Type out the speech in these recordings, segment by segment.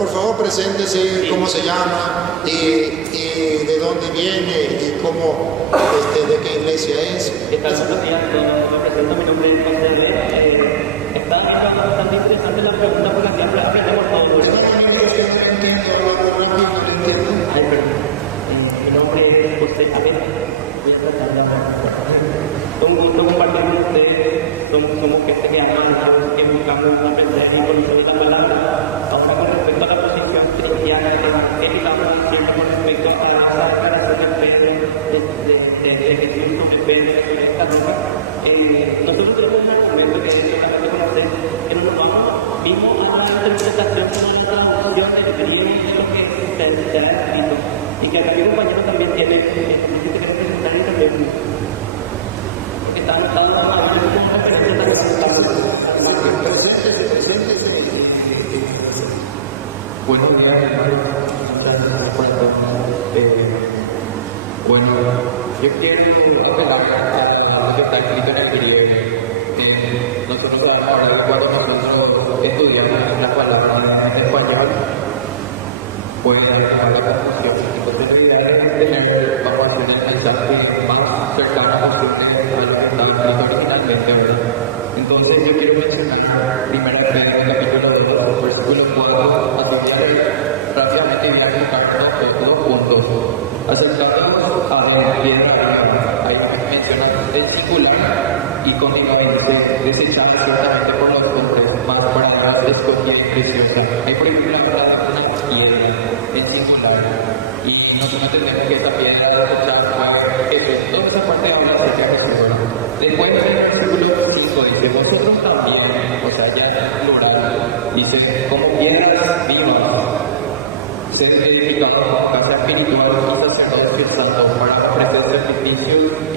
Por favor, preséntese, cómo se llama y de dónde viene y cómo, de qué iglesia es. ¿Qué tal? Buenos días, me presento, mi nombre es José Herrera. Está bastante interesante la pregunta porque aquí aprendemos todo. Ay, perdón. Mi nombre es José Herrera. Voy a tratar de hablar. Un gusto compartir con ustedes. Somos gente que aman a Dios, que buscamos aprender y conocer la palabra. Ahora, con respecto a la posición cristiana, ¿qué estamos diciendo con respecto a la declaración de Pedro, de Jesús sobre Pedro, sobre esta roca? Nosotros tenemos un argumento que es la gente conocer, que no nos vimos a la interpretación, sino a la traducción del griego de lo que se ha escrito. Y que acá mi compañero también tiene, también te quiero presentar y también. Porque está anotado más de una referencia Buenos días, hermanos. Muchas gracias por todo. Bueno, yo quiero apelar a lo que está escrito en el griego. Nosotros cuando nosotros estudiamos la palabra en español, puede dar la confusión. Entonces, la idea es tener, vamos a hacer el mensaje más cercano posible a lo que está escrito originalmente, ¿verdad? Entonces, yo quiero mencionar primera vez en el capítulo 2, versículo 4, así que rápidamente voy a tocar dos puntos. Acercándonos a la piedra, ahí menciona el singular y continúa desechado ciertamente por los hombres, más para escogida y preciosa. Ahí, por ejemplo, habla de una piedra en singular y nosotros entendemos que esta piedra desechada fue Jesús. Toda esa parte habla acerca de Jesús. Después del versículo 5 dice, vosotros también, o sea, ya en plural, dice, como piedras vivas, ser edificados casa espiritual y sacerdocio santo para ofrecer sacrificios y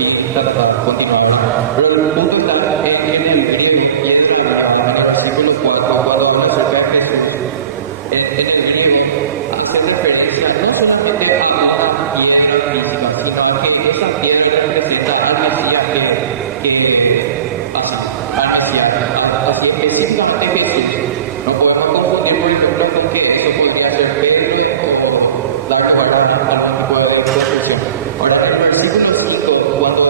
continuar. Pero el punto está en el griego, piedra, en el versículo 4, cuando habla acerca de Jesús, en el griego hace referencia no solamente a una piedra física, sino a que esa piedra representa al Mesías así específicamente Jesús. No podemos confundir, por ejemplo, con que eso podría ser Pedro o dar lugar a algún tipo de confusión. Ahora, en el versículo 5, cuando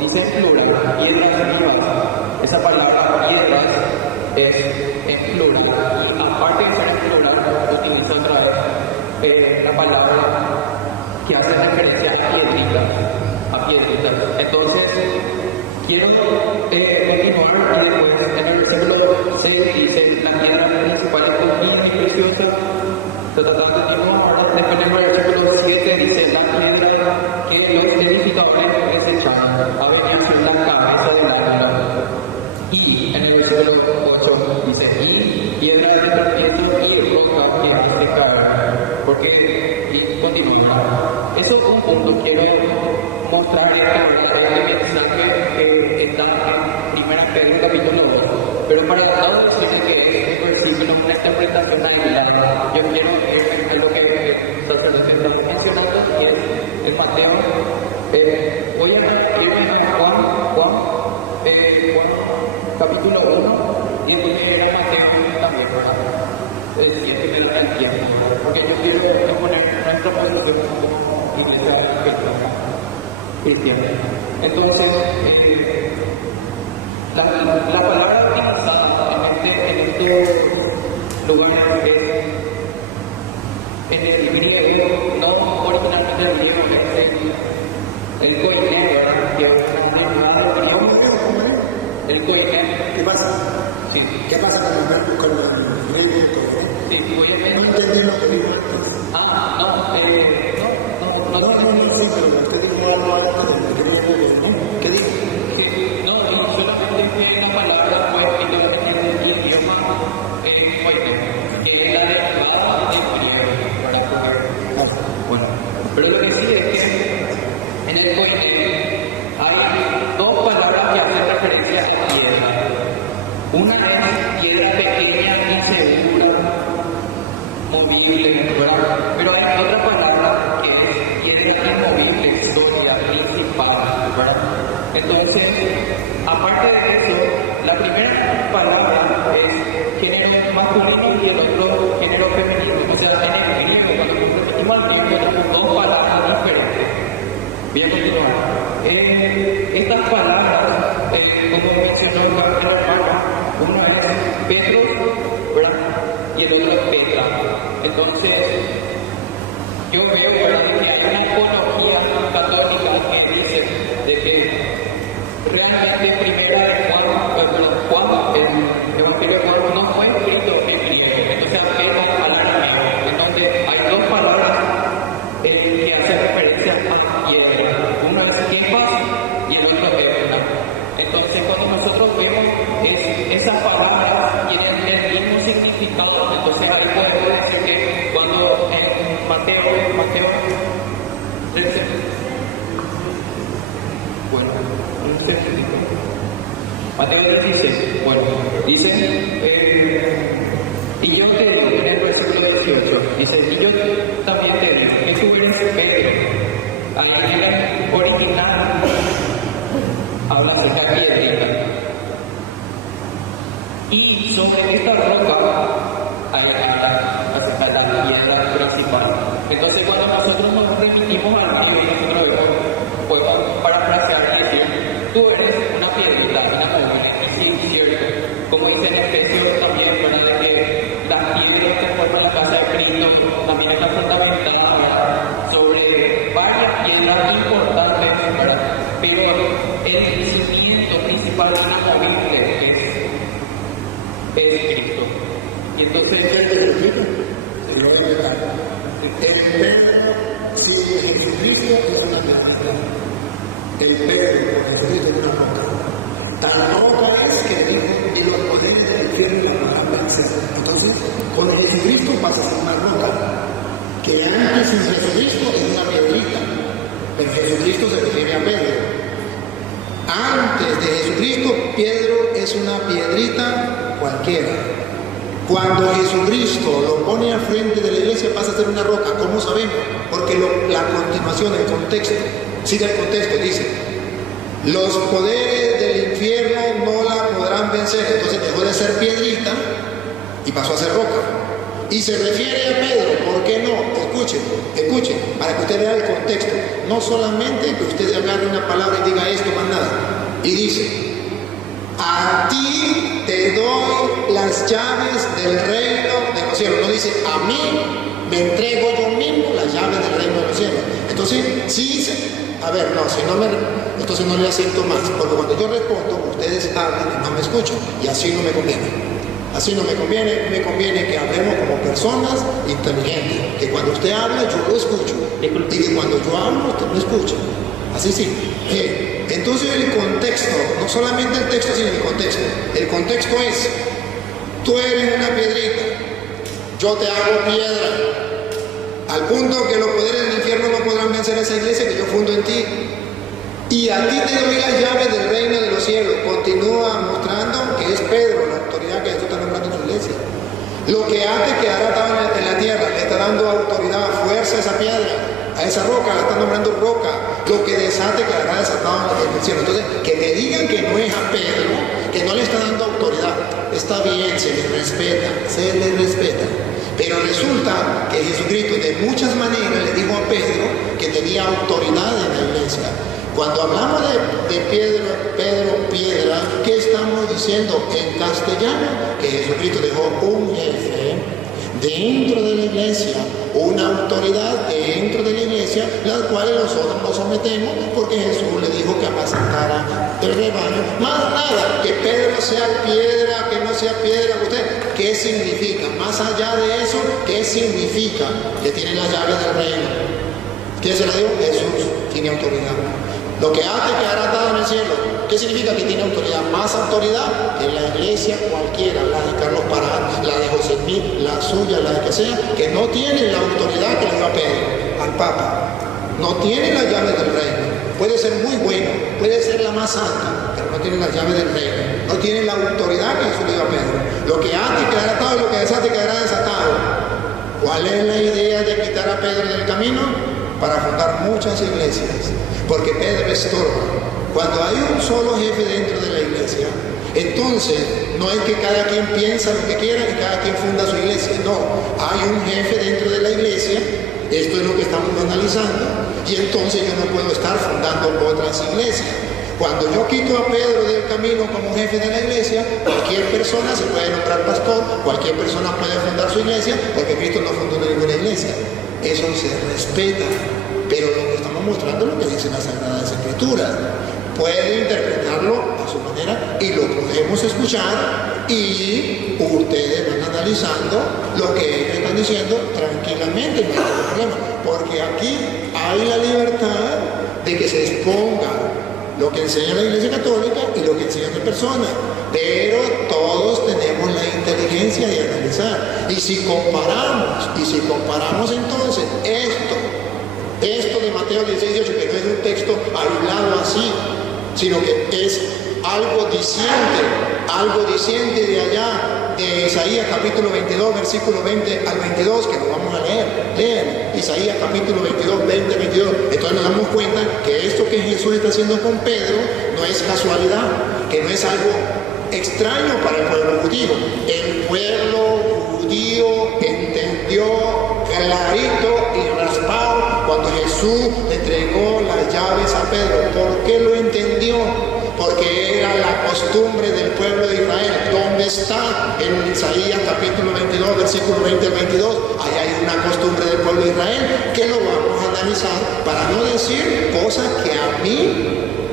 dice en plural, piedras vivas, esa palabra piedras es en plural. Y aparte de ser en plural, utiliza otra vez la palabra que hace referencia a piedritas. Entonces, quiero continuar y después en el versículo 6 dice la piedra principal es divina y preciosa. Tratando de tiempo, después en el versículo 7 dice la piedra que los edificadores desecharon ha venido a ser la cabeza del ángulo. Y en el versículo 8 dice y piedra de tropiezo y roca que hace caer. Porque, y continúa. Eso es un punto. Quiero mostrar este mensaje que está en 1 Pedro capítulo 2. Pero para no decirles que este versículo es una interpretación aislada, yo quiero ver lo que el sacerdote está mencionando y es en Mateo. Voy a leer Juan capítulo 1 y después leer a Mateo también, ¿verdad? Si es que me da el tiempo, porque yo quiero poner nuestra posición como iglesia cristiana. Entonces, la palabra utilizada en este lugar en el griego, no originalmente el griego, es el koiné, que es una derivada del griego. El koiné. ¿Qué pasa? Sí. ¿Qué pasa con el griego? Sí, voy a ver. No entendí lo que dijo. No, sí, pero usted dijo algo con el griego. ¿Qué dijo? No, solamente una palabra fue escrita en el idioma koiné, que es la derivada del griego, para poder. Bueno, pero lo que sí es que en el koiné hay dos palabras que hacen referencia a piedra. Una es piedra pequeña y segura, movible, ¿verdad? Pero hay otra palabra que es piedra inmovible, sólida, principal, ¿verdad? Entonces, aparte de eso, la primera palabra es género masculino y el otro género femenino. está. Entonces, yo veo que hay una ecología católica que dice de que realmente primera de Juan, el Evangelio de Juan no fue escrito en griego, entonces apela al arameo, en donde hay dos palabras que hacen referencia a piedra. Uno es kephas y el otro es una. Entonces cuando nosotros vemos esas palabras tienen el mismo significado, entonces ahí podemos decir que cuando en Mateo 13, bueno, Mateo 16, bueno, dice, y yo te digo, en el versículo 18, dice, y yo también te digo, que tú eres Pedro. Ahí en el original habla acerca de piedrita. Y sobre esta roca hay acerca de la piedra principal. Entonces cuando nosotros nos remitimos al griego, nosotros pues parafrasear y decir, tú eres una piedrita, una colina, y sí, es cierto. Como dice en Efesios también, ¿verdad? De que las piedras que forman la casa de Cristo también están fundamentadas sobre varias piedras importantes, ¿verdad? Pero el cimiento principal inamovible es Cristo. Y entonces, si Jesucristo es una piedra, el Pedro es una roca. Tan roca es que ni los poderes del infierno la podrán vencer. Entonces, con Jesucristo pasa a ser una roca, que antes sin Jesucristo es una piedrita, pero Jesucristo se refiere a Pedro. Antes de Jesucristo, Pedro es una piedrita cualquiera. Cuando Jesucristo lo pone al frente de la iglesia pasa a ser una roca. ¿Cómo sabemos? Porque la continuación, el contexto, sigue el contexto, dice, los poderes del infierno no la podrán vencer. Entonces dejó de ser piedrita y pasó a ser roca. Y se refiere a Pedro, ¿por qué no? Escuchen, para que usted vea el contexto. No solamente que usted agarre una palabra y diga esto, más nada. Y dice, a ti te doy las llaves del reino de los cielos. No dice, a mí me entrego yo mismo las llaves del reino de los cielos. Entonces, sí dice, a ver, no, si no entonces no le acepto más, porque cuando yo respondo, ustedes hablan y no me escuchan, y así no me conviene. Así no me conviene que hablemos como personas inteligentes, que cuando usted habla yo lo escucho, y que cuando yo hablo usted me escucha. Así sí. Entonces el contexto, no solamente el texto, sino el contexto. El contexto es, tú eres una piedrita, yo te hago piedra, al punto que los poderes del infierno no podrán vencer a esa iglesia que yo fundo en ti. Y a ti te doy las llaves del reino de los cielos. Continúa mostrando que es Pedro, la autoridad que Jesús está nombrando en su iglesia. Lo que ate quedará atado en la tierra, le está dando autoridad, fuerza a esa piedra, a esa roca, la está nombrando roca. Lo que desate quedará desatado en el cielo. Entonces, que te digan que no es a Pedro, que no le está dando autoridad, está bien, se le respeta. Pero resulta que Jesucristo de muchas maneras le dijo a Pedro que tenía autoridad en la iglesia. Cuando hablamos de Pedro, piedra, ¿qué estamos diciendo en castellano? Que Jesucristo dejó un jefe dentro de la iglesia, una autoridad dentro de la iglesia, las cuales nosotros nos sometemos porque Jesús le dijo que apacentara el rebaño. Más nada, que Pedro sea piedra, que no sea piedra, usted, ¿qué significa? Más allá de eso, ¿qué significa? Que tiene las llaves del reino. ¿Quién se lo dijo? Jesús tiene autoridad. Lo que ate quedará atado en el cielo. ¿Qué significa que tiene autoridad? Más autoridad que la iglesia cualquiera, la de Carlos Pará, la de José Smith, la suya, la de que sea, que no tiene la autoridad que le dio a Pedro, al Papa. No tiene las llaves del reino. Puede ser muy bueno, puede ser la más santa, pero no tiene las llaves del reino. No tiene la autoridad que Jesús le dio a Pedro. Lo que ate quedará atado y lo que desate quedará desatado. ¿Cuál es la idea de quitar a Pedro del camino? Para fundar muchas iglesias. Porque Pedro estorba. Cuando hay un solo jefe dentro de la iglesia, entonces no es que cada quien piensa lo que quiera y cada quien funda su iglesia. No, hay un jefe dentro de la iglesia. Esto es lo que estamos analizando. Y entonces yo no puedo estar fundando otras iglesias. Cuando yo quito a Pedro del camino como jefe de la iglesia, cualquier persona se puede nombrar pastor, cualquier persona puede fundar su iglesia, porque Cristo no fundó ninguna iglesia. Eso se respeta, pero lo que estamos mostrando es lo que dice la Sagrada Escritura. Puede interpretarlo a su manera y lo podemos escuchar, y ustedes van analizando lo que ellos están diciendo tranquilamente, no hay ningún problema, porque aquí hay la libertad de que se exponga lo que enseña la Iglesia Católica y lo que enseña otra persona, pero todos tenemos la inteligencia de analizar. Y si comparamos entonces esto de Mateo 16, 18, que no es un texto aislado así, sino que es algo diciente de allá, de Isaías capítulo 22, versículo 20 al 22, que lo vamos a leer. Lean Isaías capítulo 22, 20 al 22. Entonces nos damos cuenta que esto que Jesús está haciendo con Pedro no es casualidad, que no es algo extraño para el pueblo judío. El pueblo judío entendió clarito y raspado cuando Jesús le entregó las llaves a Pedro. ¿Por qué lo entendió? Porque era la costumbre del pueblo de Israel. ¿Dónde está? En Isaías capítulo 22, versículo 20 al 22. Ahí hay una costumbre del pueblo de Israel que lo vamos a analizar, para no decir cosas que a mí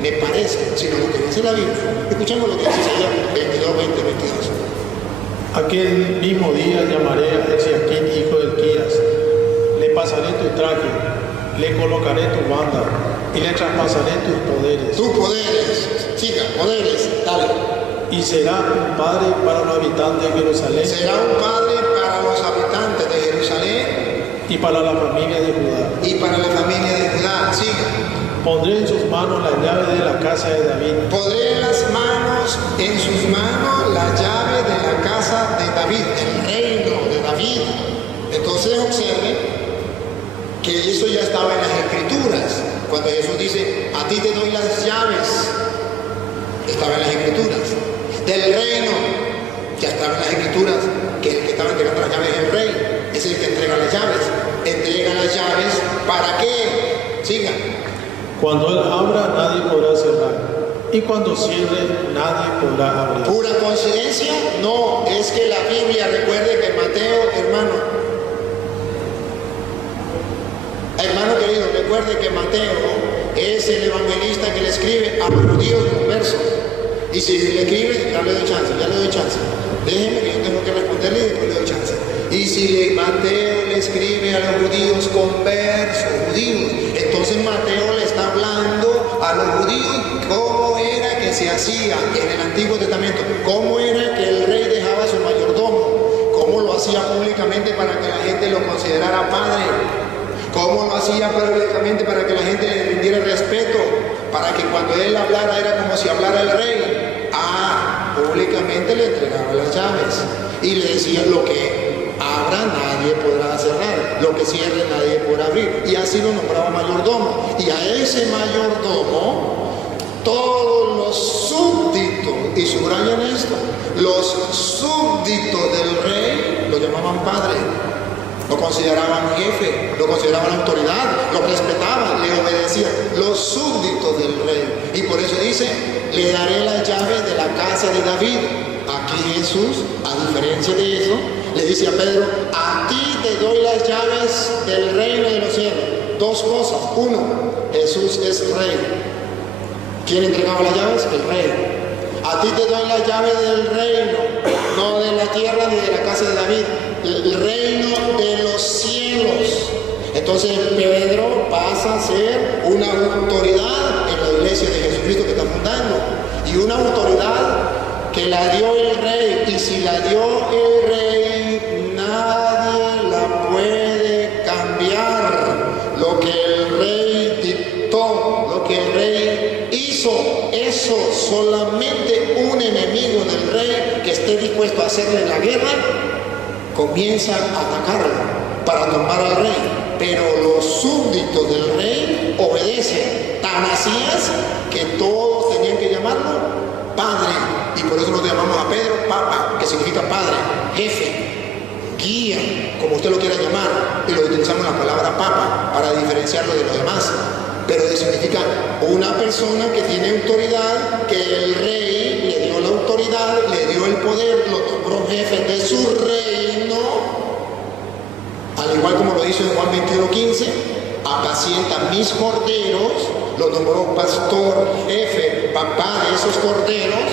me parecen, sino lo que dice la Biblia. Escuchemos lo que dice Isaías 22, 20 al 22. Aquel mismo día llamaré a Ezequiel, hijo de Elquías, le pasaré tu traje, le colocaré tu banda y le traspasaré tus poderes. Tus poderes, siga, poderes, dale. Y será un padre para los habitantes de Jerusalén Será un padre para los habitantes de Jerusalén y para la familia de Judá. y para la familia de Judá. Siga. Pondré en sus manos la llave de la casa de David. Podré en sus manos la llave de la casa de David, del reino de David. Entonces observen que eso ya estaba en las Escrituras. Cuando Jesús dice, a ti te doy las llaves, estaba en las Escrituras. Del reino, ya estaba en las Escrituras, que el que estaba entregando las llaves es el rey, es el que entrega las llaves. Entrega las llaves, ¿para qué? Sigan. Cuando él abra, nadie podrá cerrar, y cuando cierre, nadie podrá abrir. ¿Pura coincidencia? No, es que la Biblia, recuerde que Mateo, hermano querido, recuerde que Mateo es el evangelista que le escribe a los judíos conversos. Y si le escribe, ya le doy chance. Déjeme que yo tengo que responderle y después le doy chance. Y si Mateo le escribe a los judíos conversos, judíos, entonces Mateo le está hablando a los judíos cómo era que se hacía en el Antiguo Testamento, cómo era que el rey dejaba a su mayordomo, cómo lo hacía públicamente para que la gente lo considerara padre, cómo lo hacía públicamente para que la gente le rindiera respeto, para que cuando él hablara era como si hablara el rey. Públicamente le entregaba las llaves y le decía, lo que abra nadie podrá cerrar, lo que cierre nadie podrá abrir, y así lo nombraba mayordomo. Y a ese mayordomo todos los súbditos, y subrayan esto, los súbditos del rey lo llamaban padre, lo consideraban jefe, lo consideraban autoridad, lo respetaban, le obedecían, los súbditos del rey. Y por eso dice, le daré las llaves de la casa de David. Aquí Jesús, a diferencia de eso, le dice a Pedro, a ti te doy las llaves del reino de los cielos. Dos cosas. Uno, Jesús es rey. ¿Quién entregaba las llaves? El rey. A ti te doy las llaves del reino, no de la tierra ni de la casa de David, el reino de los cielos. Entonces Pedro pasa a ser una autoridad en la iglesia de Jesucristo que está fundando, y una autoridad que la dio el rey, y si la dio el rey nadie la puede cambiar. Lo que el rey dictó, lo que el rey hizo, eso solamente un enemigo del rey que esté dispuesto a hacerle la guerra comienza a atacarlo para tomar al rey. Pero los súbditos del rey obedecen, tan así es que todos tenían que llamarlo padre, y por eso nos llamamos a Pedro papa, que significa padre, jefe, guía, como usted lo quiera llamar, y lo utilizamos la palabra papa para diferenciarlo de los demás. pero significa una persona que tiene autoridad, que el rey le dio la autoridad, le dio el poder, lo nombró jefe de su reino, al igual como lo dice en Juan 21:15, apacienta mis corderos, lo nombró pastor, jefe, papá de esos corderos.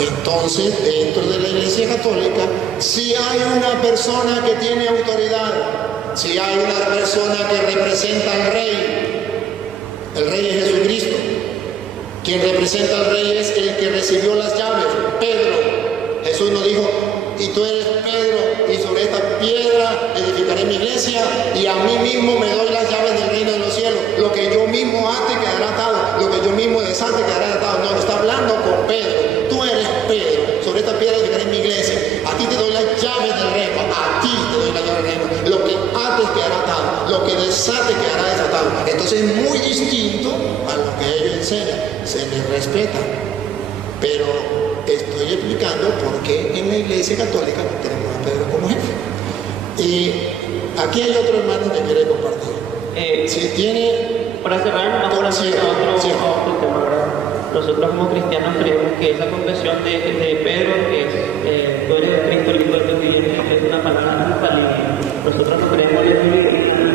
Entonces, dentro de la Iglesia Católica, si hay una persona que tiene autoridad, si hay una persona que representa al el rey es Jesucristo. Quien representa al rey es el que recibió las llaves, Pedro. Jesús nos dijo, y tú eres Pedro, y sobre esta piedra edificaré mi iglesia, y a mí mismo me doy las llaves del reino de los cielos. Lo que yo mismo ate quedará atado, lo que yo mismo desate quedará atado. No, está hablando con Pedro. Tú eres Pedro, sobre esta piedra edificaré mi iglesia. A ti te doy las llaves del reino, a ti te doy las llaves del reino. Lo que ates quedará atado, lo que desate quedará desatado. Entonces es muy distinto a lo que ellos enseñan. Se les respeta, pero estoy explicando por qué en la Iglesia Católica tenemos a Pedro como jefe. Y aquí hay otro hermano que quiere compartir. Si tiene... Para cerrar, vamos a hacer otro tema, ¿verdad? Nosotros como cristianos creemos que esa confesión de Pedro, que es tú eres Cristo, el Hijo de Dios viviente, es una palabra infalible. Nosotros no creemos en la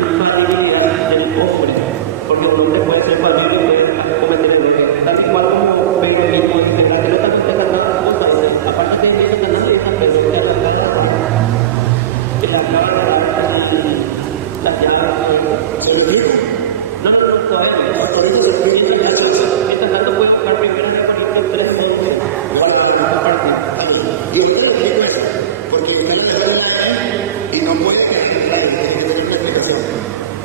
infalibilidad del hombre, porque un hombre puede ser falible y puede cometer errores. Tal y cual como Pedro mismo dice, la que no está contestando cosas, aparte de eso, también le dice a Pedro que la no, todavía esta tanto puede tocar primero en el Corintios 3 para compartir. Y usted lo explica eso, porque usted le da una y no puede quedar en la tiene que tener una explicación.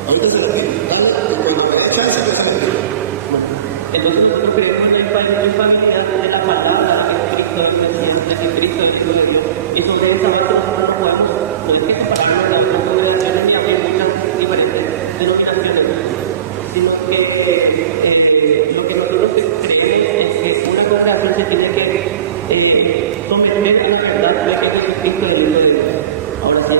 Ahorita se lo explico, ¿vale? Y cuando me echa esa explicación. Entonces nosotros creemos en la infalibilidad de la palabra que Cristo es Mesías, de que Cristo es Hijo de Dios. Y sobre esa base nosotros no podemos separarnos de las congregaciones ni haber muchas diferentes denominaciones, sino que lo que nosotros creemos es que una congregación se tiene que someter a la verdad de que Jesucristo es el Hijo de Dios. Ahora, si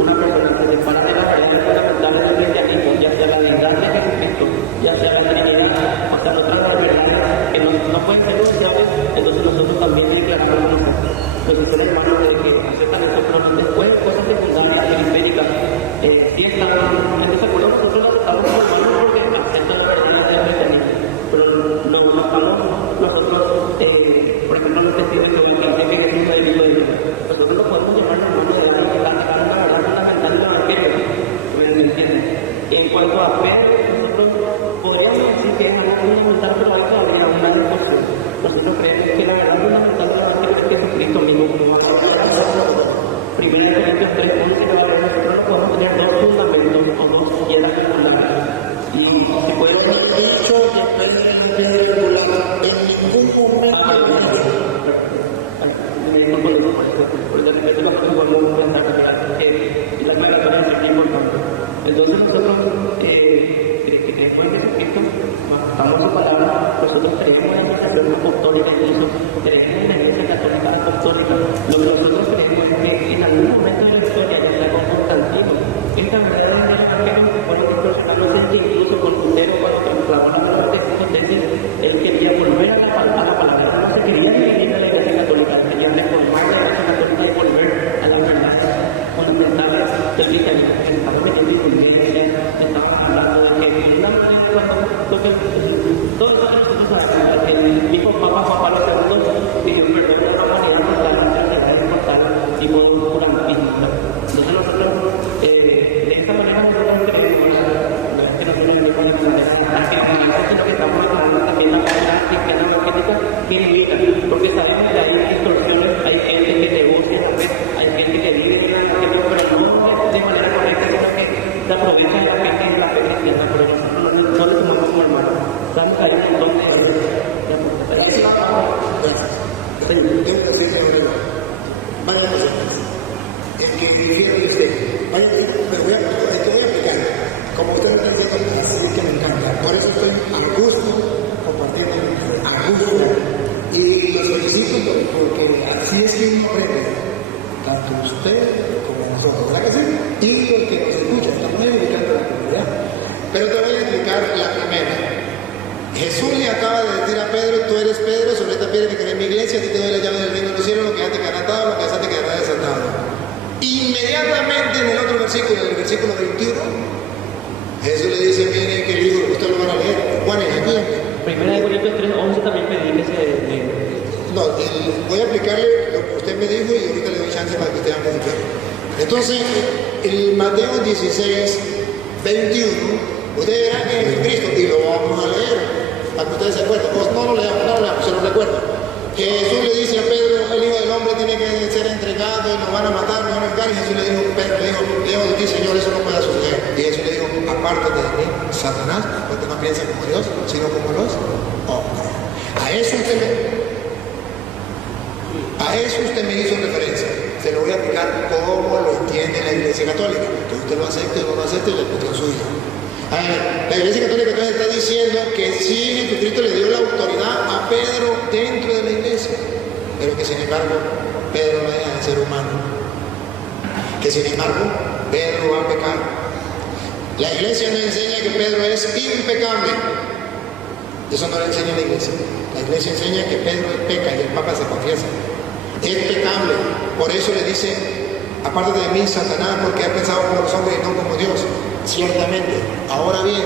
una persona se separa de la verdad fundamental del cristianismo, ya sea la verdad de Jesucristo, ya sea la Trinidad, o sea, otras verdades que no pueden ser negociables, entonces nosotros también declaramos a nosotros hermanos de que aceptan esto, pero después cosas secundarias, periféricas, si están en desacuerdo, nosotros lo aceptamos como hermanos porque aceptan la verdad del cristianismo, pero no estamos nosotros, por ejemplo, los testigos de Jehová que dicen que Jesús es el Hijo de Dios. Nosotros no podemos llamar hermanos de la verdad fundamental del evangelio, ¿me entienden? Y en cuanto a fe, nosotros podríamos decir que es algo fundamental, pero hay todavía una discusión. Nosotros creemos que la verdad fundamental del evangelio es Jesucristo mismo, como va a ser. Primero de Corintios 3:11 que va a ver, nosotros no podemos tener dos fundamentos o dos piedras secundarias. Y si puede ser dicho, depende de la piedra regular, en ningún momento. Entonces nosotros creemos en Jesucristo, vamos a palabra, nosotros creemos en la Iglesia Apostólica, incluso creemos en la Iglesia Católica Apostólica. Lo que nosotros creemos es que en algún momento de la historia, ya sea con Constantino, esta verdad del evangelio fueron distorsionándose, incluso con Lutero cuando proclamó la palabra de Jesucristo, él quería volver a la palabra, no se quería dividir a la Iglesia Católica, quería reformar la Iglesia Católica y volver a la verdad fundamental del cristianismo. Estamos hablando de que todo lo que nosotros sabemos, que el mismo Papa Juan Pablo II pidió perdón a la humanidad por la enfermedad mortal y por un curantismo. Entonces nosotros, de esta manera, nosotros creemos que nosotros venimos de manera argentina, sino que estamos hablando también de la manera cristiana energética que limita, porque sabemos que hay distorsiones, hay gente que negocia la fe, hay gente que vive en la energética, pero no de manera correcta, sino que se aprovecha de la gente en la fe cristiana, pero nosotros no le tomamos como hermano. Estamos ahí donde vaya el que dirige usted, vaya, pero voy a explicar, como usted me está diciendo, así que me encanta, por eso estoy a gusto compartiendo, a gusto, y los felicito porque así es que uno aprende, tanto usted como nosotros, ¿verdad que sí? Y el que nos escucha, estamos dedicando a la comunidad, pero todavía Pedro que quedé en mi iglesia, a ti te doy la llave del reino de los cielos, lo que ya te quedará atado, lo que ya te quedará desatado. Inmediatamente en el otro versículo, en el versículo 21, Jesús le dice, miren querido, ustedes lo van a leer. Juan, ayúdame. Primera de Corintios 3:11 también pedí que se... No, voy a aplicarle lo que usted me dijo y ahorita le doy chance para que usted hable de fe. Entonces, el Mateo 16, 21, ustedes verán que es Jesucristo, y lo vamos a leer, para que ustedes se acuerden. Pues no lo leamos, se lo recuerdo. Que Jesús le dice a Pedro, el Hijo del Hombre tiene que ser entregado y nos van a matar, nos van a engañar. Y Jesús le dijo, Pedro le dijo, lejos de ti, Señor, eso no puede suceder. Y Jesús le dijo, apártate de mí, Satanás, porque no piensa como Dios, sino como los hombres. A eso usted me hizo referencia. Se lo voy a explicar cómo lo entiende la Iglesia Católica. Que usted lo acepte o no lo acepte, es la cuestión suya. La Iglesia Católica entonces está diciendo que sí, Jesucristo le dio la autoridad a Pedro dentro de la iglesia, pero que sin embargo Pedro no deja de ser humano, que sin embargo Pedro va a pecar. La iglesia no enseña que Pedro es impecable, eso no lo enseña la iglesia. La iglesia enseña que Pedro peca y el Papa se confiesa, es pecable. Por eso le dice, aparte de mí, Satanás, porque ha pensado como los hombres y no como Dios. Ciertamente. Ahora bien,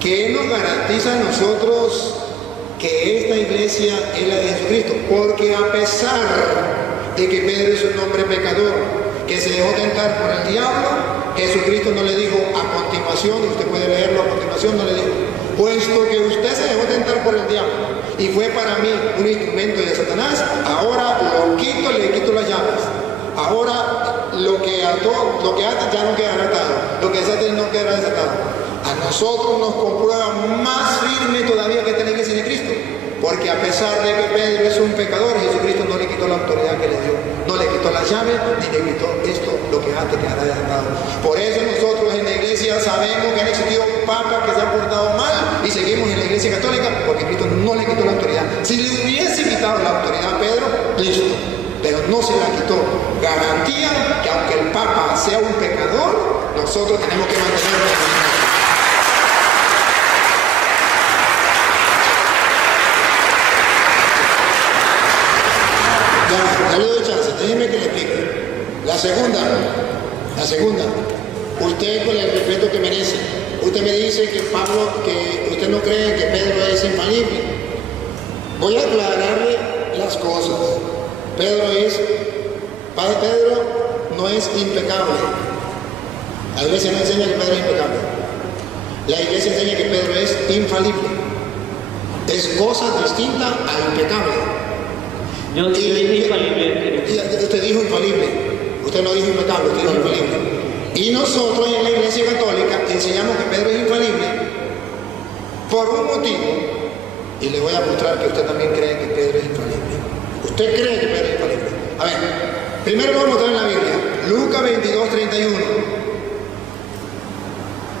¿qué nos garantiza a nosotros que esta iglesia es la de Jesucristo? Porque a pesar de que Pedro es un hombre pecador, que se dejó tentar por el diablo, Jesucristo no le dijo a continuación, y usted puede leerlo a continuación, no le dijo, puesto que usted se dejó tentar por el diablo y fue para mí un instrumento de Satanás, ahora lo quito, le quito las llaves. Ahora lo que ató, lo que ata ya no quedará atado, lo que desata no quedará desatado. A nosotros nos comprueba más firme todavía que esta es la iglesia de Cristo, porque a pesar de que Pedro es un pecador, Jesucristo no le quitó la autoridad que le dio, no le quitó la llave, ni le quitó esto, lo que ate quedará desatado. Por eso nosotros en la iglesia sabemos que han existido papas que se han portado mal y seguimos en la iglesia católica porque Cristo no le quitó la autoridad. Si le hubiese quitado la autoridad a Pedro, listo, pero no se la quitó. Garantía que aunque el Papa sea un pecador, nosotros tenemos que mantenerlo en la ya le doy chance, déjeme que le explique. La segunda, usted con el respeto que merece, usted me dice que Pablo, que usted no cree que Pedro es infalible. Voy a aclararle las cosas. Pedro no es impecable. La iglesia no enseña que Pedro es impecable. La iglesia enseña que Pedro es infalible. Es cosa distinta a impecable. Yo dije infalible. Usted dijo infalible. Usted no dijo impecable, usted dijo infalible. Y nosotros en la iglesia católica enseñamos que Pedro es infalible por un motivo. Y le voy a mostrar que usted también cree que Pedro es infalible. Usted cree que Pedro es infalible. A ver, primero lo vamos a mostrar en la Biblia. Lucas 22:31.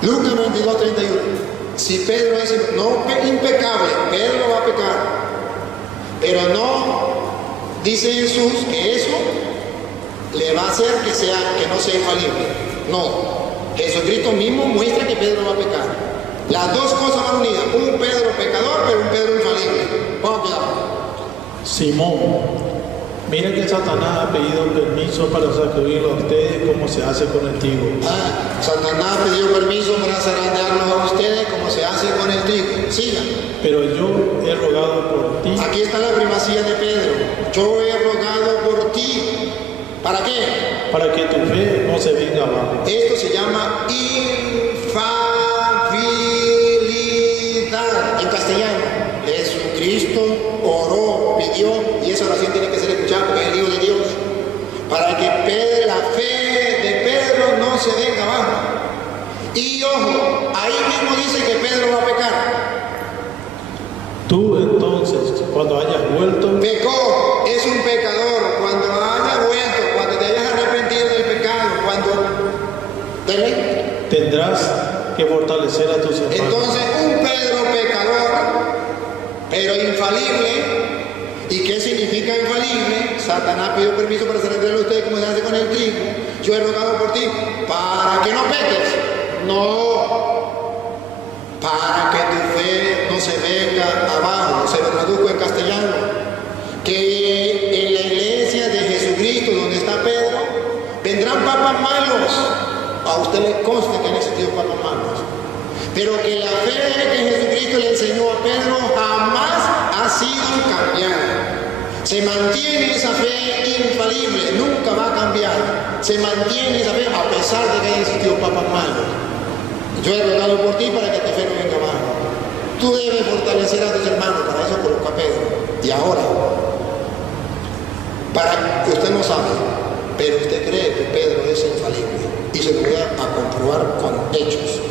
Lucas 22:31. Si Pedro es no impecable, Pedro va a pecar. Pero no dice Jesús que eso le va a hacer que no sea infalible. No. Jesucristo mismo muestra que Pedro va a pecar. Las dos cosas van unidas. Un Pedro pecador, pero un Pedro infalible. Vamos a quedar. Simón, mira que Satanás ha pedido permiso para sacudirlo a ustedes como se hace con el trigo. Satanás pidió permiso para zarandearlos a ustedes como se hace con el trigo. Sigan. Pero yo he rogado por ti. Aquí está la primacía de Pedro. Yo he rogado por ti. ¿Para qué? Para que tu fe no se venga abajo. Esto se llama infalibilidad en castellano. Jesucristo oró, pidió, y esa oración tiene que ser escuchada porque es el Hijo de Dios. Para que la fe de Pedro no se venga abajo. Y ojo, ahí mismo dice que Pedro va a pecar. Tú entonces, cuando hayas vuelto, Pecó, es un pecador. Cuando haya vuelto, cuando te hayas arrepentido del pecado, tendrás que fortalecer a tus hermanos. entonces un Pedro pecador, pero infalible. ¿Y qué significa infalible? Satanás pidió permiso para zarandearlo a ustedes como se hace con el trigo. Yo he rogado por ti para que no peques. No, para que tu fe no se venga abajo. Se lo traduzco en castellano. papas malos. A usted le consta que han existido papas malos. Pero que la fe que Jesucristo le enseñó a Pedro jamás ha sido cambiada. Se mantiene esa fe infalible, nunca va a cambiar. Se mantiene esa fe a pesar de que hayan existido papas malos. Yo he rogado por ti para que tu fe no venga abajo. Tú debes fortalecer a tus hermanos, para eso coloca a Pedro. Y ahora, para que usted no sabe, pero usted cree que Pedro es infalible. Y se lo voy a comprobar con hechos.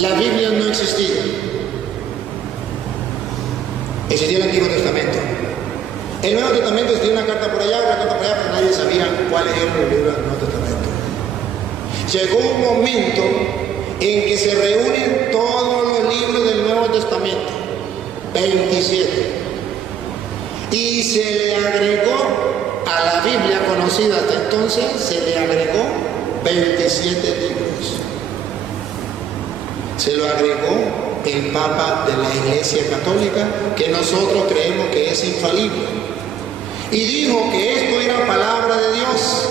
La Biblia no existía. Existía el Antiguo Testamento. El Nuevo Testamento existía una carta por allá, una carta por allá, pero nadie sabía cuáles eran los libros del Nuevo Testamento. Llegó un momento en que se reúnen todos los libros del Nuevo Testamento, 27, y se le agregó a la Biblia conocida hasta entonces, se le agregó 27 libros. Se lo agregó el Papa de la Iglesia Católica, que nosotros creemos que es infalible, y dijo que esto era palabra de Dios.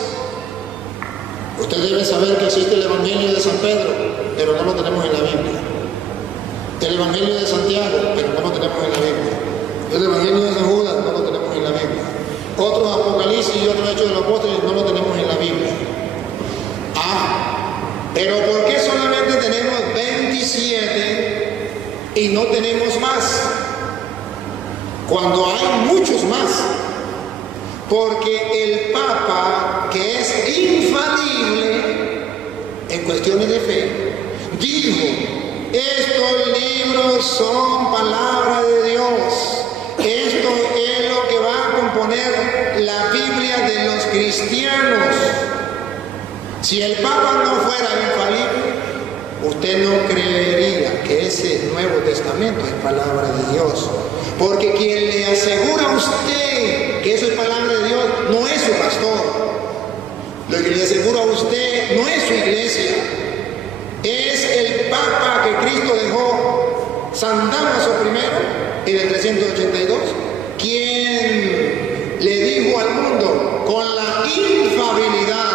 Usted debe saber que existe el Evangelio de San Pedro, pero no lo tenemos en la Biblia. El Evangelio de Santiago, pero no lo tenemos en la Biblia. El Evangelio de San Judas, no lo tenemos en la Biblia. Otros Apocalipsis y otros Hechos de los Apóstoles, no lo tenemos en la Biblia. Pero ¿por qué solamente tenemos 27 y no tenemos más? Cuando hay muchos más. Porque el Papa, que es infalible en cuestiones de fe, dijo: estos libros son palabra de Dios. Esto es lo que va a componer la Biblia de los cristianos. Si el Papa no fuera infalible, usted no creería que ese Nuevo Testamento es palabra de Dios. Porque quien le asegura a usted que eso es palabra de Dios no es su pastor. Lo que le asegura a usted no es su iglesia. Es el Papa que Cristo dejó, San Damaso I, en el 382, quien le dijo al mundo con la infabilidad,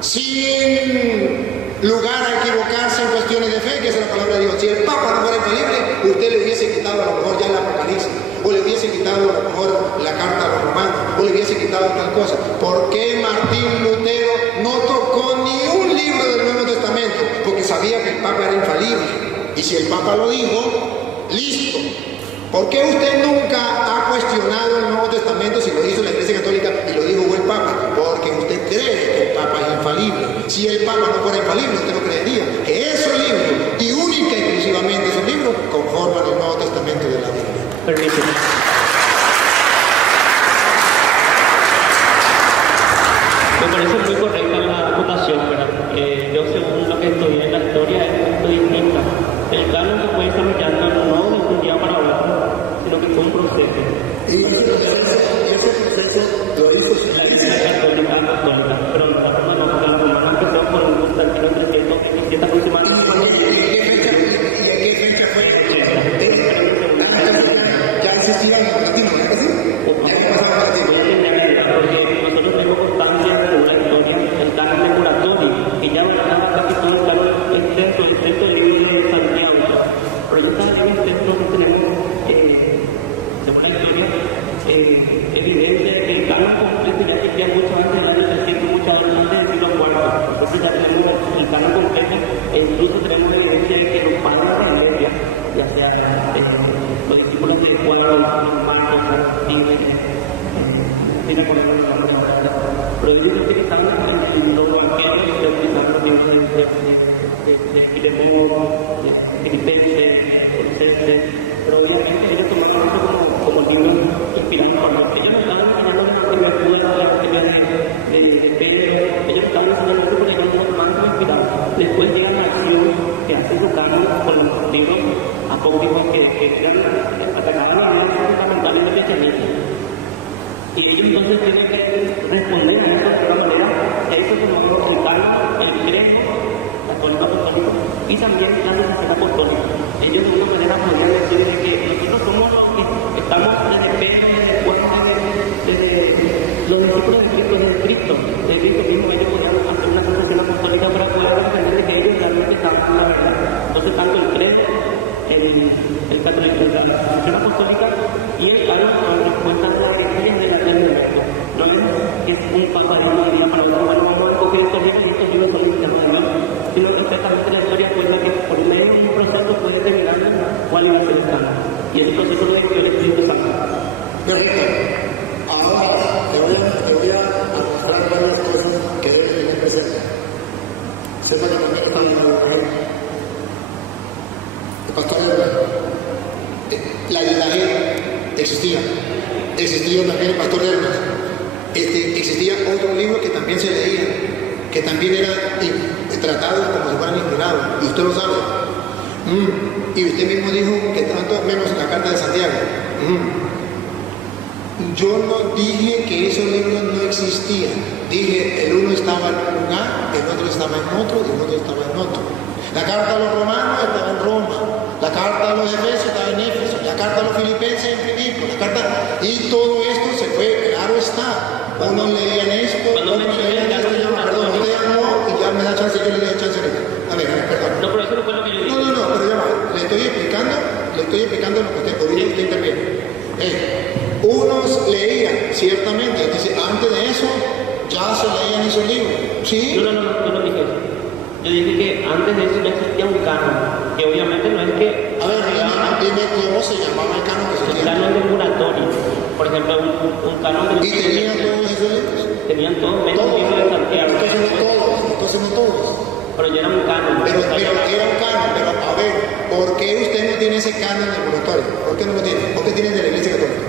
sin lugar a equivocarse en cuestiones de fe, que es la palabra de Dios. Si el Papa no fuera infalible, usted le hubiese quitado a lo mejor ya el Apocalipsis, o le hubiese quitado a lo mejor la carta a los romanos, o le hubiese quitado tal cosa. ¿Por qué Martín Lutero no tocó ni un libro del Nuevo Testamento? Porque sabía que el Papa era infalible. Y si el Papa lo dijo, listo. ¿Por qué usted nunca ha cuestionado el Nuevo Testamento si lo hizo la Iglesia Católica y lo dijo el Papa? Porque usted cree que el Papa es infalible. Si el Papa no fuera infalible, usted no creería que esos libros, y única y exclusivamente esos libros, conforman el Nuevo Testamento de la Biblia. Permíteme. Me parece muy correcta la acotación, ¿verdad? Yo, según lo que estudié en la historia, es muy distinta. El canon se fue desarrollando no de un día para otro, sino que fue un proceso. Y ese proceso lo hizo La Iglesia Católica, pero la forma no, porque la romana empezó por un Constantino 327 aproximadamente. ¿Y en qué fecha fue? Ya existía el Constantino, ¿no es así? Porque nosotros tenemos constancia de la historia, el canon de Muratori, que ya hablaba casi todo el canon extenso del libro de Santiago. Pero yo estaba en el texto que tenemos, según la historia, evidente que el canon completo ya existía mucho antes del año 300, mucho antes del siglo IV. Entonces ya tenemos el canon completo, e incluso tenemos evidencia de que los padres de la iglesia, ya sea los discípulos de Juan, los Marcos, tiene por ejemplo el nombre de la pero ellos dicen que estaban en los evangelios de utilizar los libros de Filemón, de Filipenses, Colosenses, pero obviamente ellos tomaron eso como libros inspirados por Dios. Ellos no estaban enseñando una antigüedad de la historia de Pedro, ellos estaban enseñando eso porque ellos no tomaron como inspirados. Después llega la acción que hace su cambio con los libros apócrifos que eran atacados a los fundamentales del cristianismo. Y ellos entonces tienen que responder a eso de una manera decidió también el pastor Hermas, existía otro libro que también se leía, que también era tratado como si fueran inspirados, y usted lo sabe. Y usted mismo dijo que tanto menos la carta de Santiago. Yo no dije que esos libros no existían. Dije, el uno estaba en un lugar, el otro estaba en otro y el otro estaba en otro. La carta a los romanos estaba en Roma, la carta a los efesios estaba en Éfeso, la carta a los filipenses en Filipo, la carta... Y todo esto se fue, claro está. Unos leían esto, otros leían esto, perdón, usted no, y ya me da chance, yo le doy chance ahorita. A ver, perdón. No, pero eso no fue lo que yo dije. No, pero ya va, le estoy explicando lo que usted interviene. Unos leían, ciertamente, dice, antes de eso ya se leían esos libros. ¿Sí? No, yo no dije eso. Yo dije que antes de eso ya existía un canon, que obviamente no es que... A ver, dime cómo se llamaba el canon que se El leía. canon de curatorio. Por ejemplo, un canon de... ¿Y tenían todos esos libros? Tenían todos, menos el libro de Santiago. Entonces no todos. Pero ya era un canon. Pero era un canon, pero a ver, ¿por qué usted no tiene ese canon de curatorio? ¿Por qué no lo tiene? ¿Por qué tiene de la Iglesia Católica?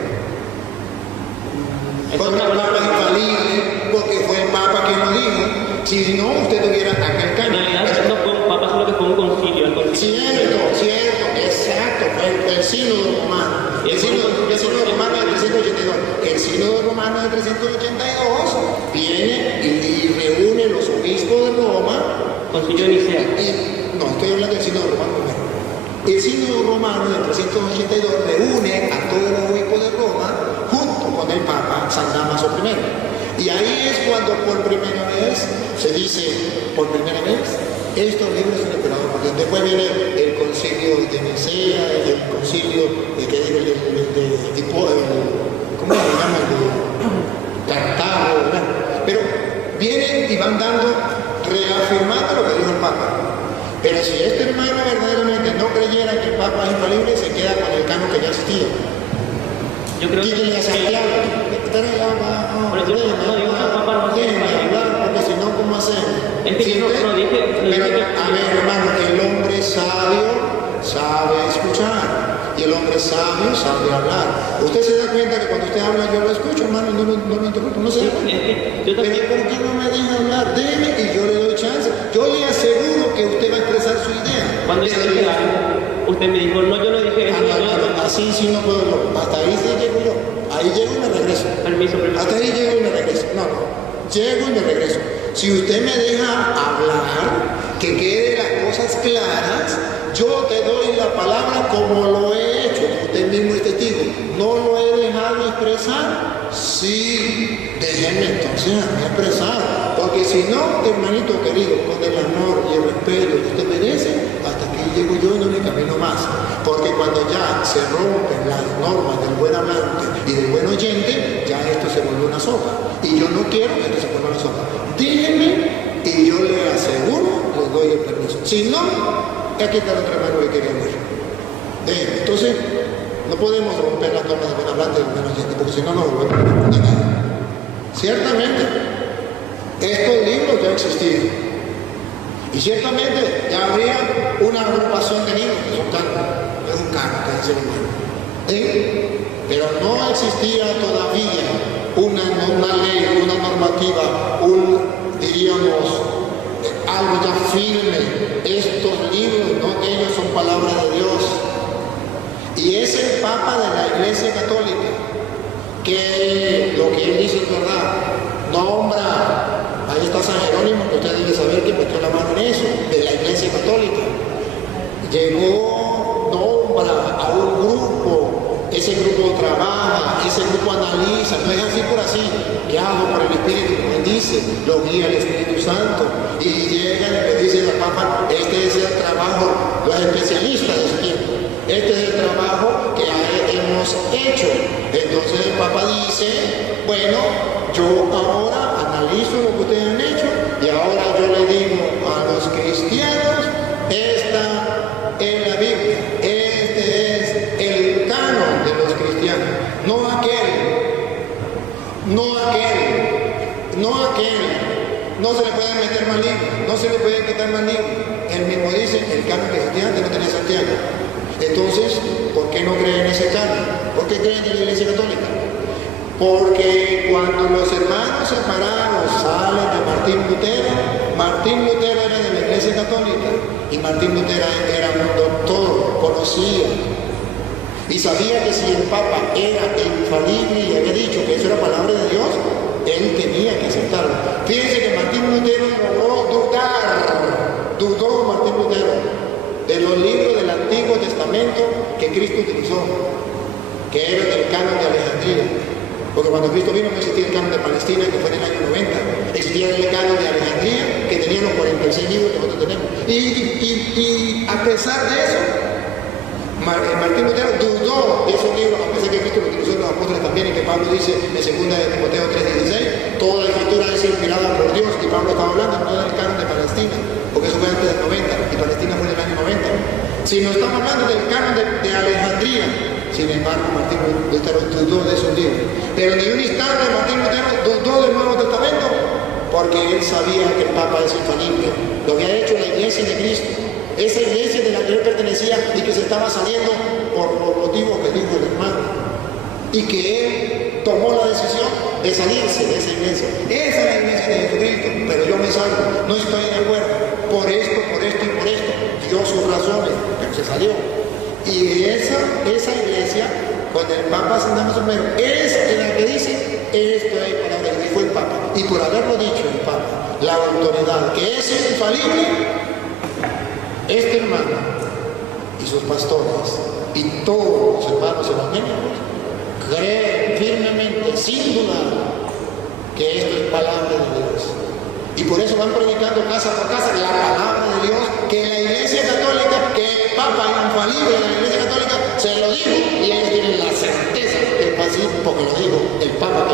Porque el Papa es infalible, porque fue el Papa quien lo dijo. Si no, usted tuviera aquel En canon. realidad no fue un papa, sino que fue un concilio. Cierto, exacto, fue el sínodo romano. El sínodo romano del 382. El sínodo romano del 382 viene y reúne los obispos de Roma. Concilio de Nicea. No, estoy hablando del sínodo romano primero. El sínodo romano del 382 reúne a todos los obispos de Roma junto con el Papa San Damaso I. Y ahí es cuando por primera vez se dice, estos libros son inspirados por Dios. Después viene el concilio de Nicea, el concilio ¿cómo se llama? De Cartago, ¿verdad? Pero vienen y van reafirmando lo que dijo el Papa. Pero si este hermano verdaderamente no creyera que el Papa es infalible, se queda con el canon que ya existía. Yo creo Dígale a Santiago, Pero yo no digo que el Papa no sea infalible. porque si no, ¿cómo hacemos? Es que yo no dije... Pero, a ver, hermano, el hombre sabio sabe escuchar. Y el hombre sabio sabe hablar. Usted se da cuenta que cuando usted habla, yo lo escucho, hermano, no lo interrumpo. No se da cuenta. Yo Pero también... ¿por qué no me deja hablar? Déjeme y yo le doy chance. Yo le aseguro que usted va a expresar su idea. Cuando yo dije algo, usted me dijo, no, yo no dije eso. Así sí no puedo yo. Hasta ahí sí llego yo. Ahí llego y me regreso. Permiso. Hasta ahí llego y me regreso. No. Llego y me regreso. Si usted me deja hablar, que queden las cosas claras, yo te doy la palabra como lo he hecho. Usted mismo es testigo. ¿No lo he dejado expresar? Sí. Déjenme entonces a mí expresar. Porque si no, hermanito querido, con el amor y el respeto que usted merece, hasta aquí llego yo y no le camino más. Porque cuando ya se rompen las normas del buen hablante y del buen oyente, ya esto se vuelve una sopa. Y yo no quiero que esto se vuelva una sopa. Díganme y yo le aseguro, les doy el permiso. Si no, aquí está el otro hermano que quería hablar. Entonces, no podemos romper las normas del buen hablante y del buen oyente, porque si no, no volvemos a nada. Ciertamente, estos libros ya existían. Y ciertamente ya habría una agrupación de libros que son canon. Es un canon, que dice el hermano. Pero no existía todavía una ley, una normativa, diríamos, algo ya firme. Estos libros, no ellos son palabra de Dios. Y es el Papa de la Iglesia Católica que lo que él dice es verdad. Nombra, ahí está San Jerónimo, que usted debe saber que metió la mano en eso, de la Iglesia Católica. Llegó, nombra a un grupo, ese grupo trabaja, ese grupo analiza, no es así por así, guiado por el Espíritu, como él dice, lo guía el Espíritu Santo, y llega y le dice al Papa, este es el trabajo, los especialistas de su tiempo, este es el trabajo que hemos hecho. Entonces el Papa dice, bueno, yo ahora analizo lo que ustedes han hecho y ahora yo le digo a los cristianos, esta es la Biblia, este es el canon de los cristianos, no aquel, no se le pueden meter más libros, no se le pueden quitar más libros. Él mismo dice, el canon que existía antes no tenía Santiago. Entonces, ¿por qué no creen en ese canon? ¿Por qué creen en la Iglesia Católica? Porque cuando los hermanos separados salen de Martín Lutero era de la Iglesia Católica y Martín Lutero era un doctor, conocía y sabía que si el Papa era infalible y había dicho que eso era palabra de Dios, él tenía que aceptarlo. Fíjense que Martín Lutero dudó Martín Lutero de los libros del Antiguo Testamento que Cristo utilizó, que eran del canon de Alejandría. Porque cuando Cristo vino no existía el canon de Palestina, que fue en el año 90. Existía el canon de Alejandría, que tenía los 46 libros que nosotros tenemos. Y a pesar de eso, Martín Lutero dudó de esos libros, a pesar que Cristo lo utilizó en los apóstoles también, y que Pablo dice en 2 de Timoteo 3:16, toda la escritura es inspirada por Dios, y Pablo estaba hablando no del canon de Palestina, porque eso fue antes del 90, y Palestina fue en el año 90. Si no estamos hablando del canon de Alejandría, sin embargo, Martín Lutero dudó de esos libros. Pero ni un instante Martín Lutero dudó del Nuevo Testamento, porque él sabía que el Papa es infalible. Lo había hecho la Iglesia de Cristo. Esa iglesia de la que él pertenecía y que se estaba saliendo por los motivos que dijo el hermano. Y que él tomó la decisión de salirse de esa iglesia. Esa es la iglesia de Jesucristo, pero yo me salgo. No estoy de acuerdo. Por esto y por esto. Dio sus razones, pero se salió. Y esa iglesia, con el Papa San Damaso I, es la que dice, esto es palabra de Dios, y fue el Papa. Y por haberlo dicho el Papa, la autoridad que es infalible, este hermano y sus pastores y todos los hermanos evangélicos creen firmemente, sin dudar, que esto es palabra de Dios. Y por eso van predicando casa por casa la palabra de Dios, que la Iglesia Católica, que el Papa infalible de la Iglesia Católica se lo dijo, y ellos tienen la certeza que es así porque lo dijo el Papa que